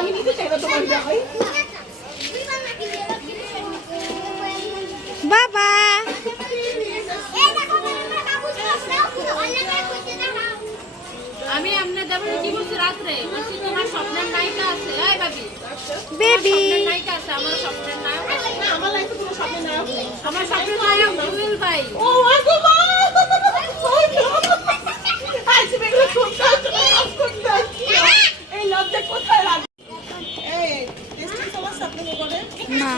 আমি নিতে চাই না তোমার জামাই। বাবা আমি আপনার দেবরে কি বলছি রাত্রে বলছি তোমার স্বপ্নের নায়িকা আছে এই ভাবি বেবি স্বপ্নের নায়িকা আছে আমার স্বপ্নের নায়ক আছে না আমার লাইফে কোনো স্বপ্নের নায়ক নেই। আমার স্বপ্নের নায়ক জুয়েল ভাই ও আগো মা আজ বেগুলো শুনতে এই লজ্জা কোথায় রাখ এই টেস্টিং সমস্যা আপনি করে না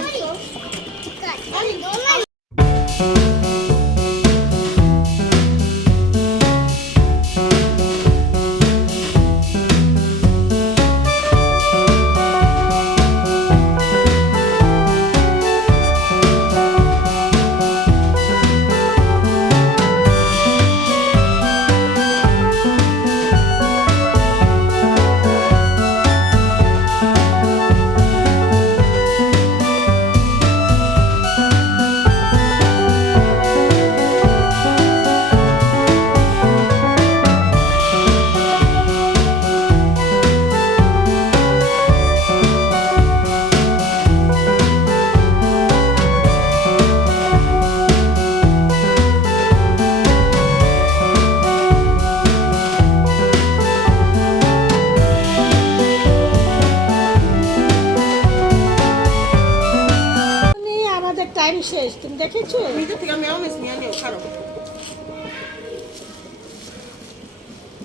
আমাদের টাইম শেষ, তুমি দেখেছো? নিজে থেকে মেয়নিজ নিয়ে নিও খারো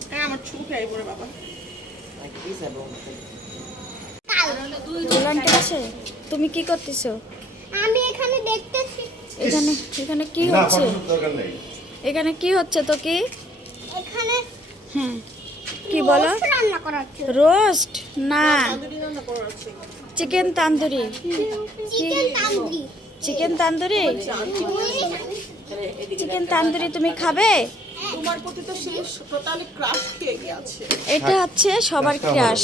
হ্যাঁ আমার ছু খাই পড়ে বাবা দুলানটা আছে তুমি কি করতেছো আমি এখানে দেখতেছি এখানে এখানে কি হচ্ছে এখানে কি হচ্ছে তো কি এখানে হ্যাঁ কি বলো রোস্ট রান্না করা হচ্ছে রোস্ট না তান্দুরি রান্না করা আছে chicken tandoori chicken tandoori chicken tandoori chicken tandoori তুমি খাবে তোমার প্রতি তো সেই টোটালি ক্রাশ খেয়ে গেছে এটা হচ্ছে সবার ক্রাশ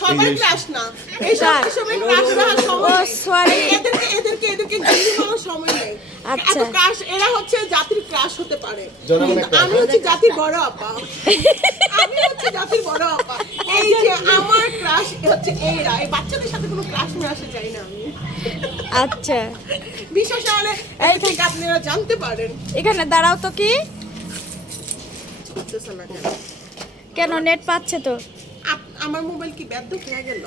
সবাই ক্রাশ না এই সবাই ক্রাশ রাখার ও সময় নেই। সরি এদেরকে গিলি মারার সময় নেই আচ্ছা। এত ক্রাশ এরা হচ্ছে জাতির ক্রাশ হতে পারে কিন্তু আমি হচ্ছে জাতির বড় আপা আমি হচ্ছে জাতির বড় আপা এই যে আমার ক্রাশ হচ্ছে এরা এই বাচ্চাদের সাথে কোনো ক্রাশ মেশাতে চাই না আমি আচ্ছা বিশেষ হলে এই থেকে আপনারা জানতে পারেন এখানে দাঁড়াও তো কি বুঝতেছেন না কেন? কেন নেট পাচ্ছে তো আমার মোবাইল কি ব্যর্থ হয়ে গেল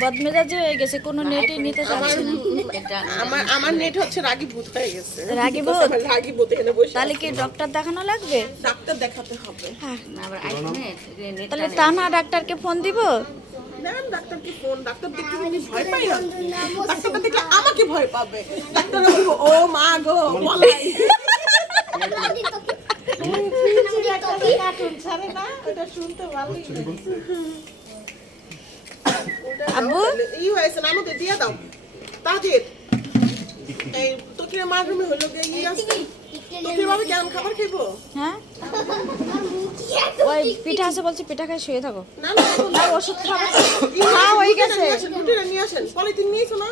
বদমেজাজ হয়ে গেছে কোনো নেটই নিতে চাচ্ছে না আমার নেট হচ্ছে রাগী ভূত হয়ে গেছে রাগী ভূত? রাগী ভূত এখানে বসে তাহলে কি ডক্টর দেখানো লাগবে ডাক্তার দেখাতে হবে হ্যাঁ আবার আইফোনে তাহলে তা না ডাক্তারকে ফোন দিব দেন ডাক্তারকে ফোন ডাক্তার দেখতে আমি ভয় পাই না ডাক্তারটা দেখলে আমাকে ভয় পাবে ডাক্তার বলবো ও মা গো বলাই কার্টুন ছাড়ে না, ওটা শুনতে ভালোই লাগে। আব্বু ই হয়েছে না আমাকে দিয়ে দাও তাদের এই তোকে মার রুমে হলো গিয়ে ই আছে তোকে বাবা কেমন খাবার খাইবো হ্যাঁ ওই পিঠা আছে বলছি পিঠা খাই শুয়ে থাকো না না না ওষুধ খাবে হ্যাঁ হয়ে গেছে। রুটিটা নিয়ে আসেন পলিথিন নিয়েছো না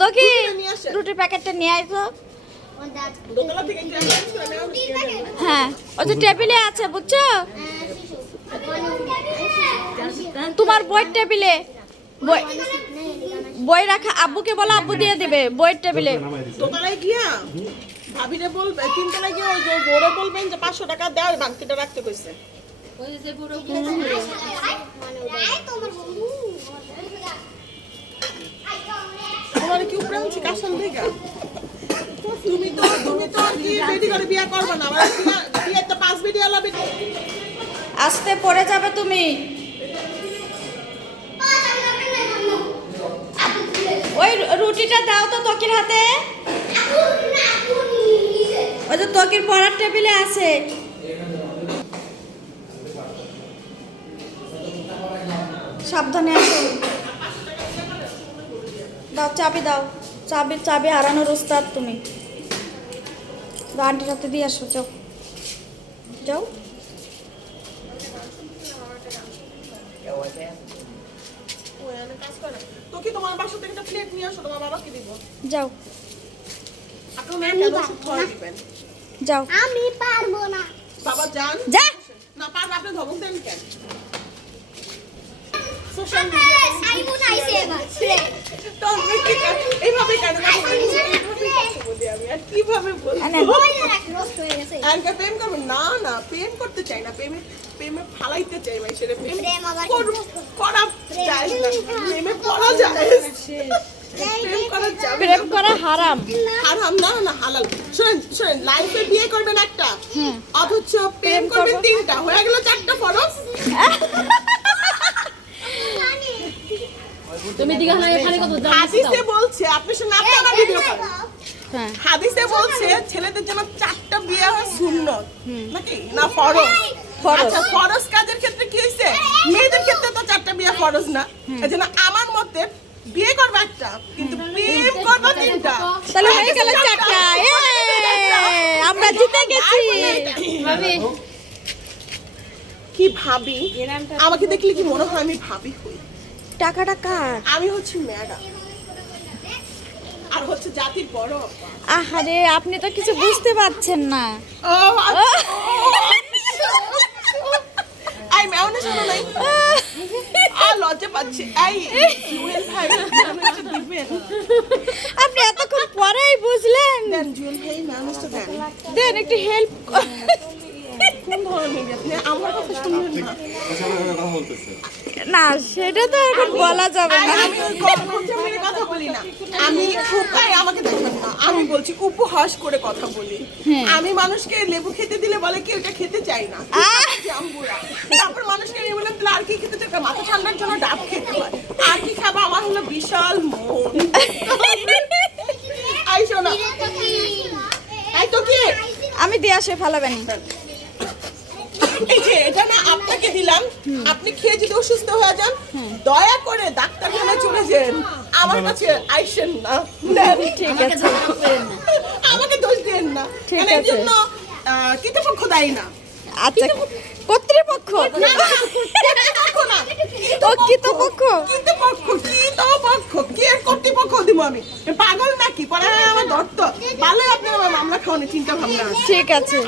তো কি নিয়ে আসেন রুটির প্যাকেটটা নিয়ে আইতো দোতলা থেকে একটু নিয়ে আসেন হ্যাঁ ওই যে টেবিলে আছে বুঝছো তোমার বইয়ের টেবিলে বই বই রাখা আব্বুকে বলো আব্বু দিয়ে দিবে বইয়ের টেবিলে দোতলায় গিয়া ভাবিরে বলবে তিনতলায় গিয়ে ওই যে বড় বলবেন যে 500 টাকা দেওয়ার বাকিটা রাখতে কইছে ওই যে পুরো তোমার কি উপরে আনছি কাশন থেকে তুমি তো আর কি রেডি করে বিয়া করবে না আমার বিয়ে তো 5 ভিডিও লাগবে আস্তে পড়ে যাবে তুমি ওই রুটিটা দাও তো ত্বকের হাতে ওই যে ত্বকের পড়ার টেবিলে আছে সাবধানে আসো দাও চাবি দাও চাবি হারানোর উস্তাদ তুমি আন্টির হাতে দিয়ে আসো যাও যাও তোকে তোমার বাসা থেকে একটা প্লেট নিয়ে আসো তোমার বাবাকে দিব যাও আপনার মেয়ে কেন সুস্থ হয়ে দিবেন যাও আমি পারবো না বাবা যান যা না পারলে আপনি ধমক দেন কেন সোশ্যাল মিডিয়া সাইমন আইছে এবার তো আমরা কি এইভাবে কেন কথা বলি? এইভাবে কথা বলি আমি আর কিভাবে বলবো? রোস্ট হয়ে গেছে আজকে প্রেম করবে না না প্রেম করতে চাই না প্রেমে ফালাইতে চাই ভাই সেটা প্রেম প্রেম আবার করা যায় না প্রেমে পড়া যায় প্রেম করা যাবে প্রেম করা হারাম। হারাম না না হালাল শুনেন লাইফে বিয়ে করবেন একটা অথচ প্রেম করবেন তিনটা হয়ে গেল চারটা ফরজ তুমি দিঘা না এখানে কত জানো হাদিসে বলছে আপনি শুনে আপনি আমার ভিডিও করেন হ্যাঁ হাদিসে বলছে ছেলেদের জন্য চারটা বিয়ে হয় সুন্নত নাকি না ফরজ ফরজ। আচ্ছা ফরজ কাজের ক্ষেত্রে কি হইছে মেয়েদের ক্ষেত্রে তো চারটা বিয়ে ফরজ না এজন্য আমার মতে বিয়ে করবে একটা কিন্তু প্রেম করবে তিনটা তাহলে হয়ে গেল চারটা। আমরা জিতে গেছি। ভাবি কি ভাবি আমাকে দেখলে কি মনে হয় আমি ভাবি হই টাকাটা কার? আমি হচ্ছে ম্যাডাম আর হচ্ছে জাতির বড় আপা আহারে আপনি তো কিছু বুঝতে পারছেন না। ও আই মেয়নে শোনো নাই আর লজ্জা পাচ্ছি এই জুয়েল ভাই মেয়নেটা দিবেন আপনি এতক্ষণ পরেই বুঝলেন। দেন জুয়েল ভাই মেয়নেটা দেন দেন একটু হেল্প। কোন ধরনের আপনি আমার কথা শুনবেন না না সেটা তো এখন বলা যাবে না। আমি ওই কমপ্লিমেন্টে কথা বলি না আমি উপায় আমাকে দেখেন না আমি বলছি উপহাস করে কথা বলি আমি মানুষকে লেবু খেতে দিলে বলে কি এটা খেতে চাই না জাম্বুরা তারপর মানুষকে আমি বললাম তাহলে আর কি খেতে চাই মাথা ঠান্ডার জন্য ডাব খেতে হয় আর কি খাবো আমার হলো বিশাল মন আই শোনা এই তো কি আমি দিয়ে আসে ফালাবেনি। এই যে এটা না আপনাকে দিলাম আপনি খেয়ে যদি অসুস্থ হয়ে যান দয়া করে ডাক্তারখানায় চলে যান আমার কাছে আইসেন না নেন। ঠিক আছে আমাকে দোষ দেন না ঠিক কারণ এর আছে। জন্য কর্তৃপক্ষ দায়ী না আচ্ছা কর্তৃপক্ষ কর্তৃপক্ষ না ও কৃতপক্ষ। কর্তৃপক্ষ কি এর কর্তৃপক্ষ দিব আমি পাগল নাকি পরে আমার দত্ত ভালো আপনি আমার মামলা খাওয়ানোর চিন্তা ভাবনা আছে। ঠিক আছে।